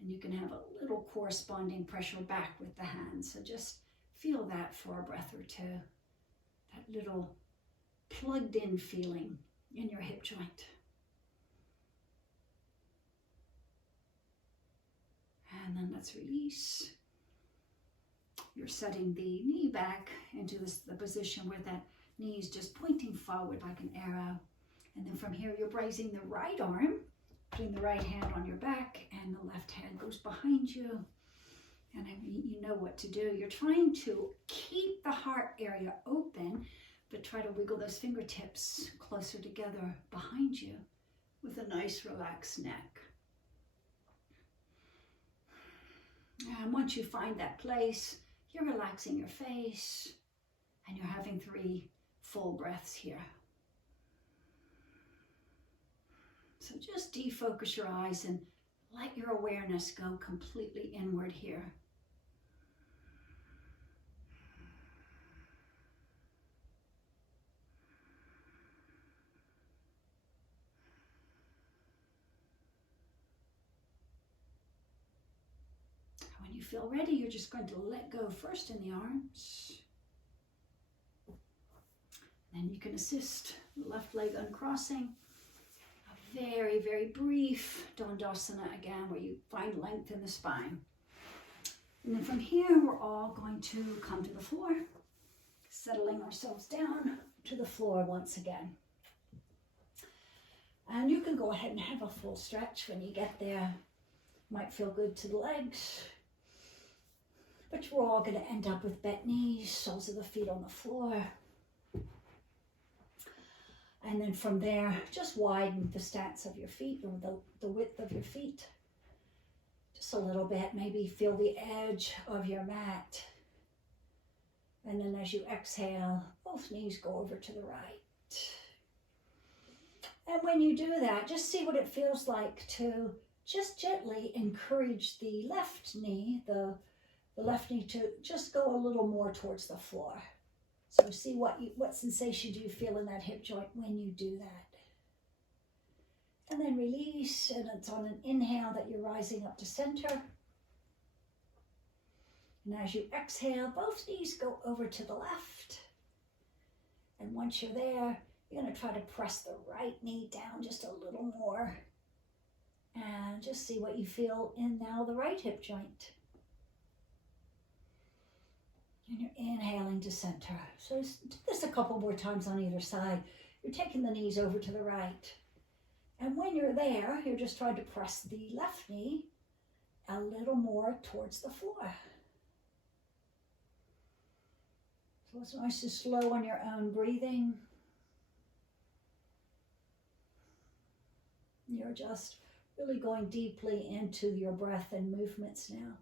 And you can have a little corresponding pressure back with the hands. So just feel that for a breath or two. That little plugged in feeling in your hip joint. And then let's release. You're setting the knee back into the position where that knee is just pointing forward like an arrow. And then from here, you're raising the right arm, putting the right hand on your back, and the left hand goes behind you. And you know what to do. You're trying to keep the heart area open, but try to wiggle those fingertips closer together behind you with a nice relaxed neck. And once you find that place, you're relaxing your face and you're having 3 full breaths here. So just defocus your eyes and let your awareness go completely inward here. When you feel ready, you're just going to let go first in the arms. Then you can assist the left leg uncrossing. A very, very brief Dandasana again, where you find length in the spine. And then from here, we're all going to come to the floor, settling ourselves down to the floor once again. And you can go ahead and have a full stretch when you get there. Might feel good to the legs. But we're all going to end up with bent knees, soles of the feet on the floor. And then from there, just widen the stance of your feet, or the width of your feet. Just a little bit, maybe feel the edge of your mat. And then as you exhale, both knees go over to the right. And when you do that, just see what it feels like to just gently encourage the left knee, the left knee to just go a little more towards the floor. So see what sensation do you feel in that hip joint when you do that. And then release, and it's on an inhale that you're rising up to center. And as you exhale, both knees go over to the left. And once you're there, you're going to try to press the right knee down just a little more. And just see what you feel in now the right hip joint. And you're inhaling to center. So do this a couple more times on either side. You're taking the knees over to the right. And when you're there, you're just trying to press the left knee a little more towards the floor. So it's nice and slow on your own breathing. You're just really going deeply into your breath and movements now.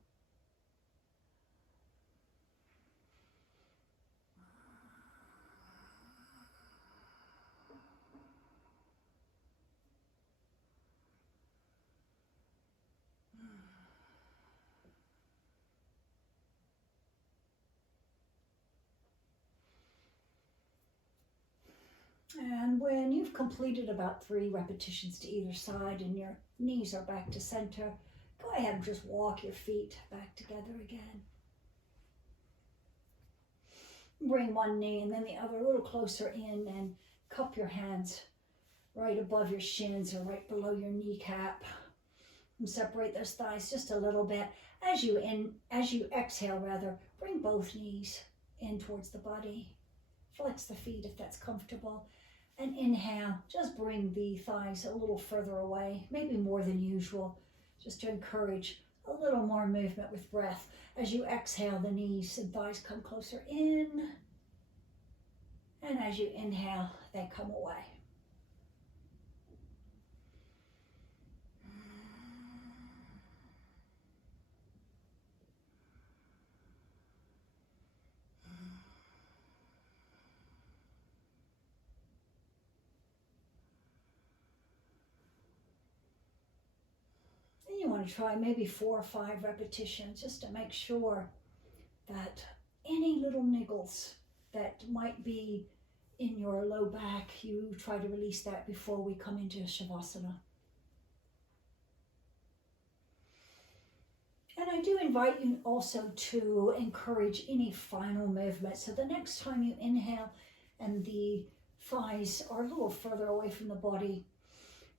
And when you've completed about 3 repetitions to either side and your knees are back to center, go ahead and just walk your feet back together again. Bring one knee and then the other a little closer in, and cup your hands right above your shins or right below your kneecap. And separate those thighs just a little bit. As you exhale, bring both knees in towards the body. Flex the feet if that's comfortable. And inhale, just bring the thighs a little further away, maybe more than usual, just to encourage a little more movement with breath. As you exhale, the knees and thighs come closer in. And as you inhale, they come away. And you want to try maybe 4 or 5 repetitions just to make sure that any little niggles that might be in your low back, you try to release that before we come into Shavasana. And I do invite you also to encourage any final movement. So the next time you inhale and the thighs are a little further away from the body,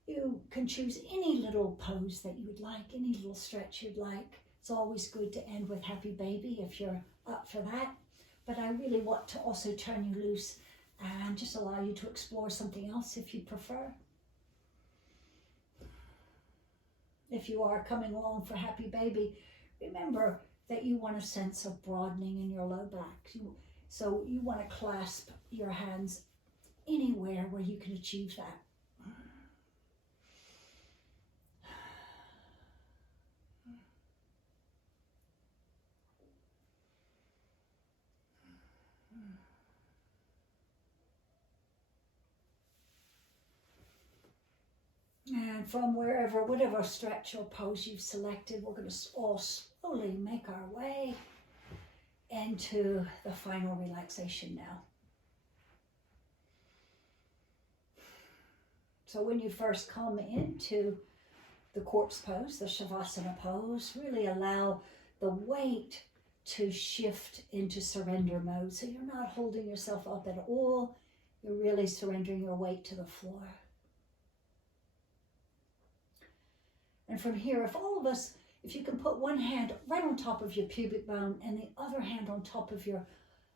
you can choose any little pose that you would like, any little stretch you'd like. It's always good to end with happy baby if you're up for that. But I really want to also turn you loose and just allow you to explore something else if you prefer. If you are coming along for happy baby, remember that you want a sense of broadening in your low back. So you want to clasp your hands anywhere where you can achieve that. And from wherever, whatever stretch or pose you've selected, we're going to all slowly make our way into the final relaxation now. So when you first come into the corpse pose, the Shavasana pose, really allow the weight to shift into surrender mode. So you're not holding yourself up at all. You're really surrendering your weight to the floor. And from here, if you can put one hand right on top of your pubic bone and the other hand on top of your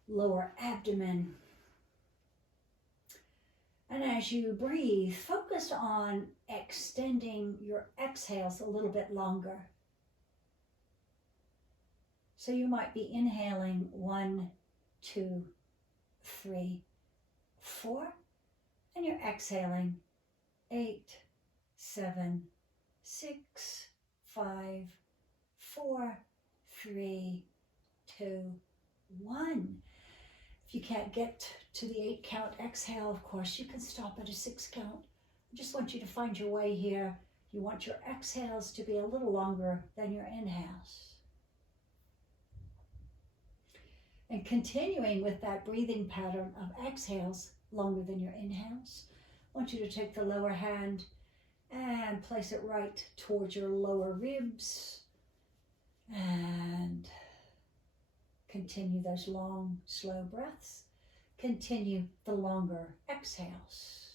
lower abdomen. And as you breathe, focus on extending your exhales a little bit longer. So you might be inhaling 1, 2, 3, 4, and you're exhaling 8, 7, 6, 5, 4, 3, 2, 1. If you can't get to the 8 count exhale, of course, you can stop at a 6 count. I just want you to find your way here. You want your exhales to be a little longer than your inhales. And continuing with that breathing pattern of exhales longer than your inhales, I want you to take the lower hand and place it right towards your lower ribs and continue those long, slow breaths. Continue the longer exhales.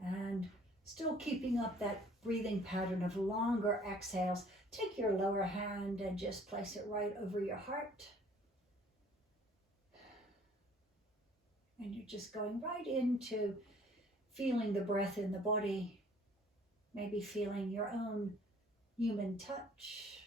And still keeping up that breathing pattern of longer exhales, take your lower hand and just place it right over your heart. And you're just going right into feeling the breath in the body, maybe feeling your own human touch.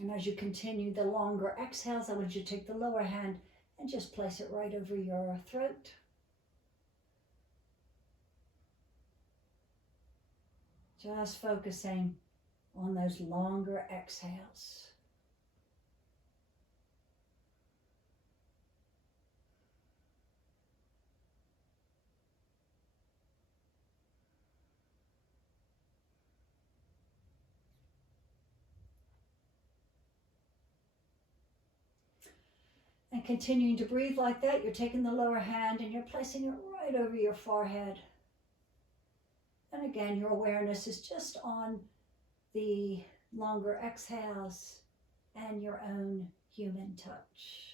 And as you continue the longer exhales, I want you to take the lower hand and just place it right over your throat. Just focusing on those longer exhales. And continuing to breathe like that, you're taking the lower hand and you're placing it right over your forehead. And again, your awareness is just on the longer exhales and your own human touch.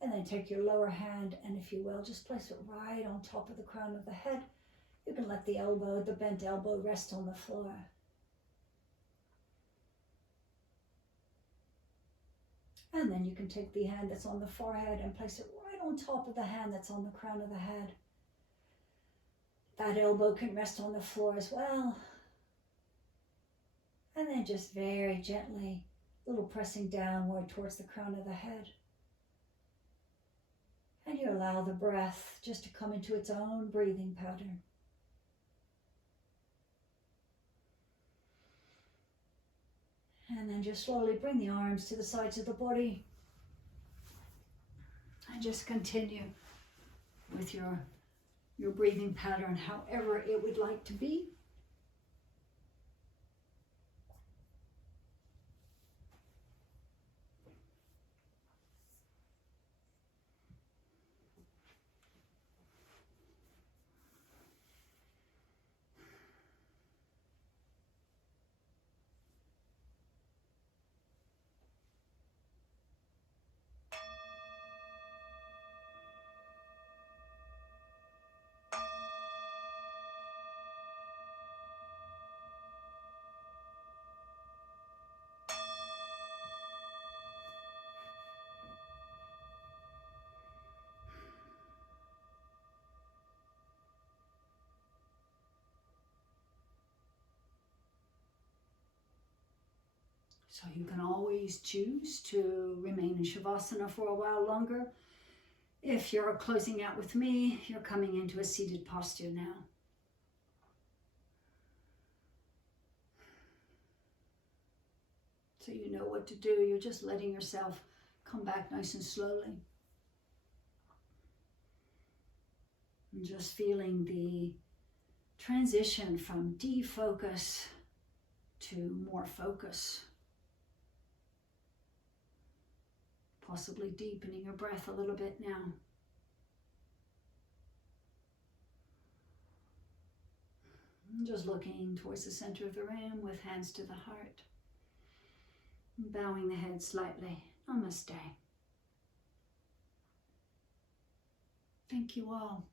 And then take your lower hand and, if you will, just place it right on top of the crown of the head. You can let the elbow, the bent elbow, rest on the floor. And then you can take the hand that's on the forehead and place it right on top of the hand that's on the crown of the head. That elbow can rest on the floor as well. And then just very gently, a little pressing downward towards the crown of the head. And you allow the breath just to come into its own breathing pattern. And then just slowly bring the arms to the sides of the body. And just continue with your breathing pattern, however it would like to be. So you can always choose to remain in Shavasana for a while longer. If you're closing out with me, you're coming into a seated posture now. So you know what to do. You're just letting yourself come back nice and slowly. And just feeling the transition from defocus to more focus. Possibly deepening your breath a little bit now. And just looking towards the center of the room with hands to the heart. And bowing the head slightly. Namaste. Thank you all.